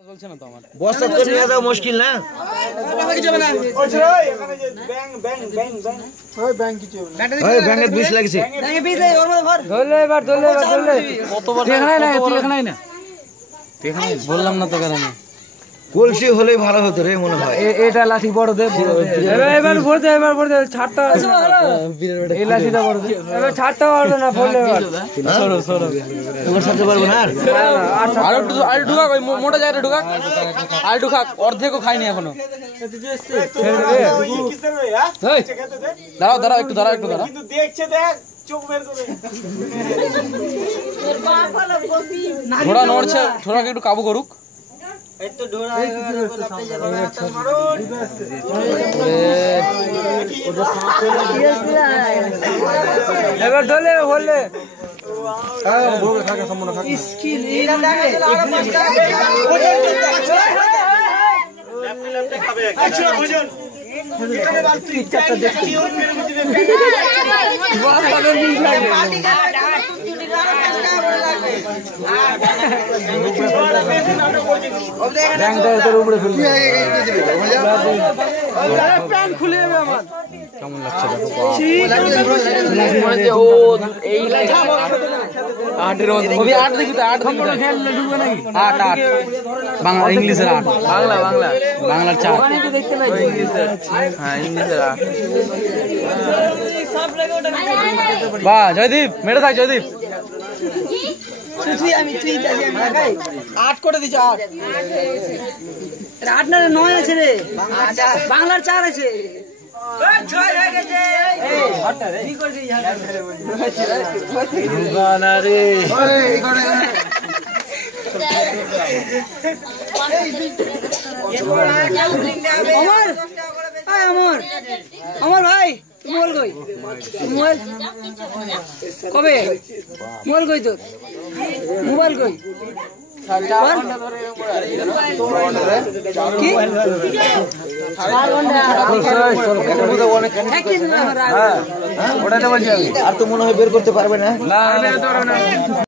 চলছে না তো আমার বস্তা তো নিয়ে যাওয়া মুশকিল না কি যাবে না এখানে যে ব্যাং ওই ব্যাং কিছু হবে না ওই ব্যাঙে বিষ লাগছে ব্যাঙে বিষ এই ওর মধ্যে ভর ধরলে এবার কতবার এখানে না বললাম না তো কেন কলসি হলেই ভালো হতো রে মনে হয় এটা লাঠি বড় দে এবার ভর দে ছাড়তে এই লাঠিটা বড় দে এবার ছাড়তে পারবে না বললে সরো এবার ছাড়তে পারবো না আর একটু ঢুকা ওই মোটা জায়গাটা ঢুকা আর ঢুকা অর্ধেকও খাইনি এখনো দাঁড়াও একটু দাঁড়াও কিন্তু দেখছে দেখ চোখ বের করে ঘোড়া নড়ছে ঘোড়াকে একটু কাবু করুক এই তো ঢোড়া লাপতে যাবে হাত মারো এবার ধরলে বললে ভোগে থাকে সম্পূর্ণ থাকে স্কিল এটা দেখা গেল আরো পাঁচটা ল্যাপটে খাবে আচ্ছা ভোজন এখানে বাল তুই চারটা দেখতে কি ওর মেরে মধ্যে বাস বাদর বিষ লাগবে পার্টি যাবে আর তুই চুটি গাড়ো কাজটা বড় লাগবে ব্যাংকটা তোর উপরে ফেলবি প্যান্ট খুলে যাবে আমার কেমন লাগছে ও এই লাইট আটের মধ্যে ওই আট দেখি তো আট দেখি খেললে ঢুকবে নাকি আট বাংলা ইংলিশের আট বাংলার চার দেখতে নাই হ্যাঁ ইংলিশের আট বাহ জয়দীপ মেরে থাক জয়দীপ তুই লাগাই 8 করে দিছ 8 8 না 9 আছে রে বাংলার 4 আছে আমার ভাই মোবাইল কই মোবাইল কবে মোবাইল কই তোর মোবাইল কই আর তো মনে হয় বের করতে পারবে না